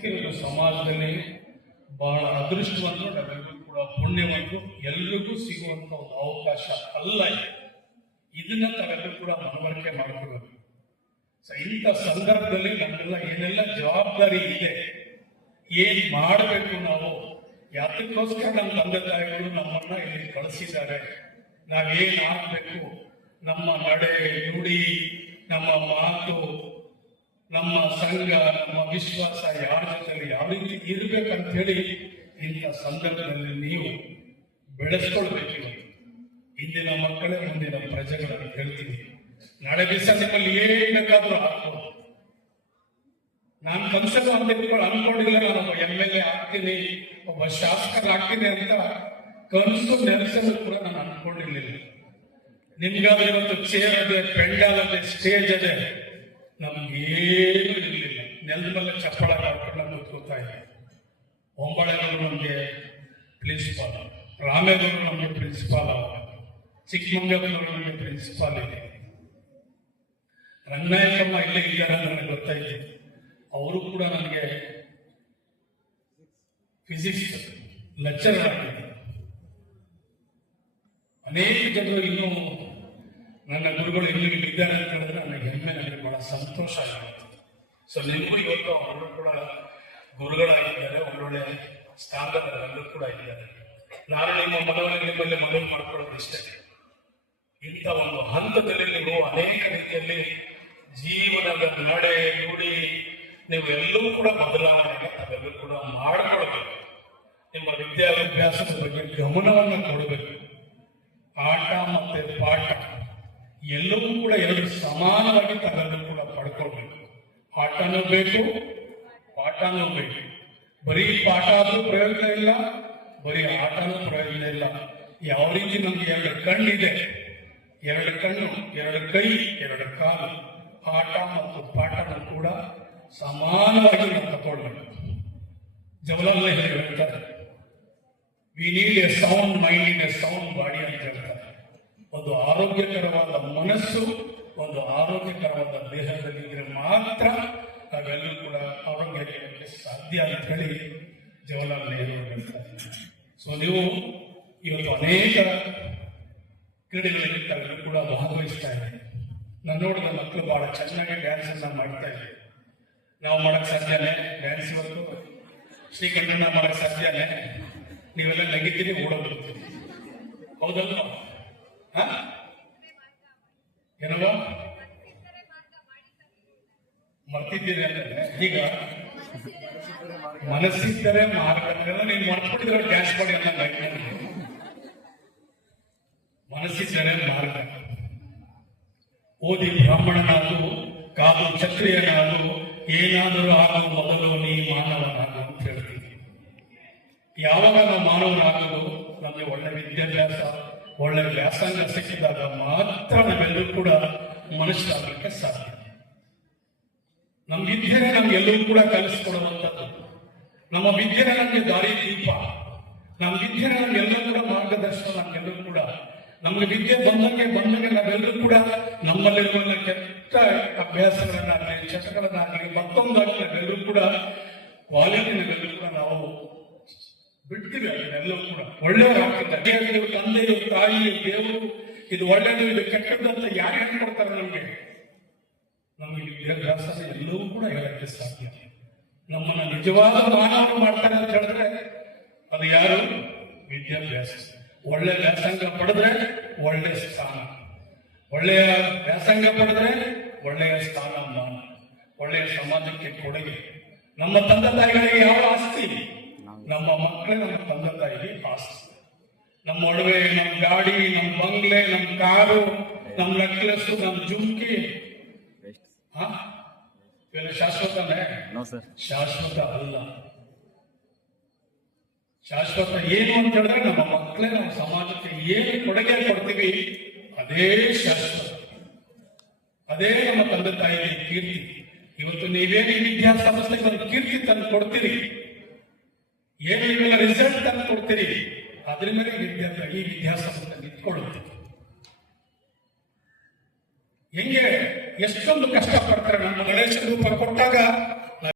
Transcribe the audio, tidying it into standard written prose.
ಸಿಕ್ಕಿರೋದು ಸಮಾಜದಲ್ಲಿ ಬಹಳ ಅದೃಷ್ಟವಂತರು, ನಾವೆಲ್ಲರೂ ಕೂಡ ಪುಣ್ಯವಂತರು, ಎಲ್ರಿಗೂ ಸಿಗುವಂತ ಒಂದು ಅವಕಾಶ ಅಲ್ಲ ಇದೆ. ಇದನ್ನ ತಾವೆಲ್ಲರೂ ಕೂಡ ಮನವರಿಕೆ ಮಾಡ್ಕೋಬೇಕು. ಇಂಥ ಸಂದರ್ಭದಲ್ಲಿ ನಮ್ಮೆಲ್ಲ ಏನೆಲ್ಲ ಜವಾಬ್ದಾರಿ ಇದೆ, ಏನ್ ಮಾಡಬೇಕು, ನಾವು ಯಾತಕ್ಕೋಸ್ಕರ ನಮ್ಮ ತಂದೆ ತಾಯಿಗಳು ನಮ್ಮನ್ನ ಇಲ್ಲಿ ಕಳಿಸಿದ್ದಾರೆ, ನಾವೇನ್ ಆಗ್ಬೇಕು, ನಮ್ಮ ನಡೆ ನುಡಿ, ನಮ್ಮ ಮಾತು, ನಮ್ಮ ಸಂಘ, ನಮ್ಮ ವಿಶ್ವಾಸ ಯಾರ ಜೊತೆಲಿ ಯಾವ ರೀತಿ ಇರ್ಬೇಕಂತ ಹೇಳಿ ಇಂಥ ಸಂದರ್ಭದಲ್ಲಿ ನೀವು ಬೆಳೆಸ್ಕೊಳ್ಬೇಕು. ಇಂದಿನ ಮಕ್ಕಳೇ ಮುಂದಿನ ಪ್ರಜೆಗಳನ್ನು ಹೇಳ್ತೀವಿ. ನಾಳೆ ದಿವಸ ನಿಮ್ಮಲ್ಲಿ ಏನ್ ಬೇಕಾದ್ರೂ ಆಗ್ಬೋದು. ನಾನು ಕನ್ಸಲು ಅನ್ಕೊಂಡಿಲ್ಲ, ನಾನು MLA ಆಗ್ತೀನಿ, ಒಬ್ಬ ಶಾಸಕರಾಗ್ತೀನಿ ಅಂತ ಕನಸು ನೆನಸಲು ಕೂಡ ನಾನು ಅನ್ಕೊಂಡಿರ್ಲಿಲ್ಲ. ನಿಮ್ಗಾದ್ರೆ ಇವತ್ತು ಚೇರ್ ಅದೆ, ಪೆಂಡಾಲ್ ಅದೆ, ಸ್ಟೇಜ್ ಅದೆ, ನಮ್ಗೇನು ಇರಲಿಲ್ಲ. ನೆಲದ ಮೇಲೆ ಚಪ್ಪಳ ಹಾಕೊಂಡು ಕೂತ್ಕೋತಾ ಇದೆ. ಹೊಂಬಳೆಗಳು ನಮ್ಗೆ ಪ್ರಿನ್ಸಿಪಾಲ್, ರಾಮೇಗೌಡರು ನಮ್ಗೆ ಪ್ರಿನ್ಸಿಪಾಲ್, ಚಿಕ್ಕಮಂಗಳೂರು ನಮ್ಗೆ ಪ್ರಿನ್ಸಿಪಾಲ್ ಇದೆ, ರಂಗನಾಯಕಮ್ಮ ಇಲ್ಲೇ ಇದ್ದಾರೆ ನನಗೆ ಗೊತ್ತಾಯಿತು. ಅವರು ಕೂಡ ನನಗೆ ಫಿಸಿಕ್ಸ್ ಲೆಕ್ಚರರ್ ಆಗಿದ್ದಾರೆ. ಅನೇಕ ಜನರು ಇನ್ನೂ ನನ್ನ ಗುರುಗಳು ಇನ್ನೂ ಇದ್ದಾರೆ ಅಂತ ಹೇಳಿದ್ರೆ ನನಗೆ ಹೆಮ್ಮೆ, ನನಗೆ ಬಹಳ ಸಂತೋಷ ಆಗುತ್ತೆ. ಸೊ ನಿಮಗೂ ಇವತ್ತು ಅವರು ಕೂಡ ಗುರುಗಳಾಗಿದ್ದಾರೆ, ಒಳ್ಳೊಳ್ಳೆ ಸ್ಥಾನದಲ್ಲೂ ಕೂಡ ಇದ್ದಾರೆ. ನಾನು ನಿಮ್ಮ ನಿಮ್ಮಲ್ಲಿ ಮನವಿ ಮಾಡ್ಕೊಳ್ಳೋದು ಇಷ್ಟೇ, ಇಂಥ ಒಂದು ಹಂತದಲ್ಲಿ ನೀವು ಅನೇಕ ರೀತಿಯಲ್ಲಿ ಜೀವನದ ನಡೆ ನುಡಿ ನೀವೆಲ್ಲೂ ಕೂಡ ಬದಲಾವಣೆಗೆ ತಾವೆಲ್ಲರೂ ಕೂಡ ಮಾಡಿಕೊಳ್ಬೇಕು. ನಿಮ್ಮ ವಿದ್ಯಾಭ್ಯಾಸದ ಬಗ್ಗೆ ಗಮನವನ್ನು ಕೊಡಬೇಕು. ಆಟ ಮತ್ತೆ ಪಾಠ ಎಲ್ಲವೂ ಕೂಡ ಎರಡು ಸಮಾನವಾಗಿ ತಾವೆಲ್ಲರೂ ಕೂಡ ಪಡ್ಕೊಳ್ಬೇಕು. ಆಟನೂ ಬೇಕು, ಪಾಠನೂ ಬೇಕು. ಬರೀ ಪಾಠ ಆದ್ರೂ ಪ್ರಯೋಜನ ಇಲ್ಲ, ಬರೀ ಆಟನೂ ಪ್ರಯೋಜನ ಇಲ್ಲ. ಯಾವ ರೀತಿ ನಮ್ಗೆ ಎರಡು ಕಣ್ಣಿದೆ, ಎರಡು ಕಣ್ಣು, ಎರಡು ಕೈ, ಎರಡು ಕಾಲು, ಆಟ ಮತ್ತು ಪಾಠನ ಕೂಡ ಸಮಾನವಾಗಿ ನಾವು ತಗೊಳ್ಬೇಕು. ಜವಾಹರ್ಲಾಲ್ ನೆಹರು ಹೇಳ್ತಾರೆ, we need A sound mind in a sound body ಅಂತ ಹೇಳ್ತಾರೆ. ಒಂದು ಆರೋಗ್ಯಕರವಾದ ಮನಸ್ಸು, ಒಂದು ಆರೋಗ್ಯಕರವಾದ ದೇಹದಲ್ಲಿ ಇದ್ರೆ ಮಾತ್ರ ನಾವೆಲ್ಲರೂ ಕೂಡ ಆರೋಗ್ಯಕ್ಕೆ ಸಾಧ್ಯ ಅಂತ ಹೇಳಿ ಜವಾಹರ್ಲಾಲ್ ನೆಹರು ಹೇಳ್ತಾರೆ. ಸೊ ನೀವು ಇವತ್ತು ಅನೇಕ ಕ್ರೀಡೆಗಳಲ್ಲಿ ತಾವೆಲ್ಲರೂ ಕೂಡ ಭಾಗವಹಿಸ್ತಾ ಇದ್ದಾರೆ. ನಾನು ನೋಡಿದ ಮಕ್ಕಳು ಬಹಳ ಚೆನ್ನಾಗಿ ಡ್ಯಾನ್ಸ್ ಅನ್ನ ಮಾಡ್ತಾ ಇದ್ದಾರೆ. ನಾವು ಮಾಡಕ್ ಸಾಧ್ಯನೇ ಡ್ಯಾನ್ಸ್? ಇವತ್ತು ಶ್ರೀಕಂಠಣ್ಣ ಮಾಡಕ್ ಸಾಧ್ಯನೇ? ನೀವೆಲ್ಲ ನಗಿತೀರಿ, ಓಡೋಗ್ಬಿಡ್ತೀರಿ, ಹೌದಲ್ಲ? ಏನವ ಮರ್ತಿದ್ದೀರಿ ಅಂದ್ರೆ ಈಗ ಮನಸ್ಸಿದ್ದರೆ ಮಾರ್ಗ, ನೀನು ಮರ್ತ್ಬಿಟ್ಟಿದ್ರೆ ಡ್ಯಾನ್ಸ್ ಮಾಡಿ ಅಂತ ಮನಸ್ಸಿದ್ದರೆ ಮಾರ್ಗ. ಓದಿ ಬ್ರಾಹ್ಮಣನಾಗು, ಕಾದು ಕ್ಷತ್ರಿಯನಾಗು, ಏನಾದರೂ ಆಗು ಮೊದಲು ನೀ ಮಾನವನಾಗು ಅಂತ ಹೇಳ್ತೀವಿ. ಯಾವಾಗ ನಾವು ಮಾನವನಾಗೋದು, ನಮಗೆ ಒಳ್ಳೆ ವಿದ್ಯಾಭ್ಯಾಸ, ಒಳ್ಳೆ ವ್ಯಾಸಂಗ ಸಿಕ್ಕಿದಾಗ ಮಾತ್ರ ನಾವೆಲ್ಲರೂ ಕೂಡ ಮನುಷ್ಯರಾಗಲಿಕ್ಕೆ ಸಾಧ್ಯ. ನಮ್ಮ ವಿದ್ಯೆನೇ ನಮ್ಗೆಲ್ಲರೂ ಕೂಡ ಕಲಿಸ್ಕೊಡುವಂಥದ್ದು. ನಮ್ಮ ವಿದ್ಯೆನೇ ನಮಗೆ ದಾರಿ ದೀಪ, ನಮ್ಮ ವಿದ್ಯೆನೇ ನಮ್ಗೆಲ್ಲರೂ ಕೂಡ ಮಾರ್ಗದರ್ಶನ. ನಮ್ಗೆಲ್ಲರೂ ಕೂಡ ನಮ್ಗೆ ವಿದ್ಯೆ ಬಂದಂಗೆ ನಾವೆಲ್ಲರೂ ಕೂಡ ನಮ್ಮಲ್ಲಿರುವ ಕೆಟ್ಟ ಅಭ್ಯಾಸಗಳನ್ನಾಗಲಿ, ಚಟಗಳನ್ನಾಗಲಿ, ಮತ್ತೊಂದಾಗಲಿ ನಾವೆಲ್ಲರೂ ಕೂಡ ಕ್ವಾಲಿಟಿನೆಲ್ಲರೂ ಕೂಡ ನಾವು ಬಿಡ್ತೀವಿ. ಅದನ್ನೆಲ್ಲವೂ ಕೂಡ ಒಳ್ಳೆಯವರು ತಂದೆಯು, ತಾಯಿಯು, ದೇವರು ಇದು ಒಳ್ಳೆಯದು, ಇದು ಕೆಟ್ಟದ್ದು ಅಂತ ಯಾರು ಹೇಳ್ಕೊಡ್ತಾರೆ ನಮ್ಗೆ? ನಮಗೆ ವಿದ್ಯಾಭ್ಯಾಸ ಎಲ್ಲವೂ ಕೂಡ ಹೇಳಕ್ಕೆ ಸಾಧ್ಯ. ನಮ್ಮನ್ನ ನಿಜವಾದ ಮಾನವರು ಮಾಡ್ತಾರೆ ಅಂತ ಹೇಳಿದ್ರೆ ಅದು ಯಾರು? ವಿದ್ಯಾಭ್ಯಾಸ. ಒಳ್ಳೆ ವ್ಯಾಸಂಗ ಪಡೆದ್ರೆ ಒಳ್ಳೆ ಸ್ಥಾನ, ಒಳ್ಳೆಯ ವ್ಯಾಸಂಗ ಪಡೆದ್ರೆ ಒಳ್ಳೆಯ ಸ್ಥಾನಮಾನ, ಒಳ್ಳೆಯ ಸಮಾಜಕ್ಕೆ ಕೊಡುಗೆ. ನಮ್ಮ ತಂದೆ ತಾಯಿಗಳಿಗೆ ಯಾವ ಆಸ್ತಿ? ನಮ್ಮ ಮಕ್ಕಳೇ ನಮ್ಮ ತಂದೆ ತಾಯಿಗೆ ಆಸ್ತಿ. ನಮ್ಮ ಒಡವೆ, ನಮ್ಮ ಗಾಡಿ, ನಮ್ಮ ಬಂಗ್ಲೆ, ನಮ್ಮ ಕಾರು, ನಮ್ಮ ನೆಕ್ಲೆಸ್, ನಮ್ಮ ಜುಮ್ಕಿ ಇವೆಲ್ಲ ಶಾಶ್ವತನೇ? ಶಾಶ್ವತ ಅಲ್ಲ. ಶಾಶ್ವತ ಏನು ಅಂತ ಹೇಳಿದ್ರೆ ನಮ್ಮ ಮಕ್ಕಳೇ ನಮ್ಮ ಸಮಾಜಕ್ಕೆ ಏನು ಕೊಡುಗೆ ಕೊಡ್ತೀವಿ ಅದೇ ಶಾಶ್ವತ, ಅದೇ ನಮ್ಮ ತಂದೆ ತಾಯಿಗೆ ಕೀರ್ತಿ. ಇವತ್ತು ನೀವೇನು ವಿದ್ಯಾಸಂಸ್ಥೆಗೆ ಕೀರ್ತಿ ತಂದು ಕೊಡ್ತೀರಿ, ಏನು ಇವೆಲ್ಲ ರಿಸಲ್ಟ್ ತಂದು ಕೊಡ್ತೀರಿ, ಅದ್ರ ಮೇಲೆ ಈ ವಿದ್ಯಾಸಂಸ್ಥೆ ನಿಂತ್ಕೊಳ್ಳುತ್ತೆ. ಹೆಂಗೆ ಎಷ್ಟೊಂದು ಕಷ್ಟಪಡ್ತಾರೆ. ನಮ್ಮ ಗಣೇಶ ರೂಪ ಕೊಟ್ಟಾಗ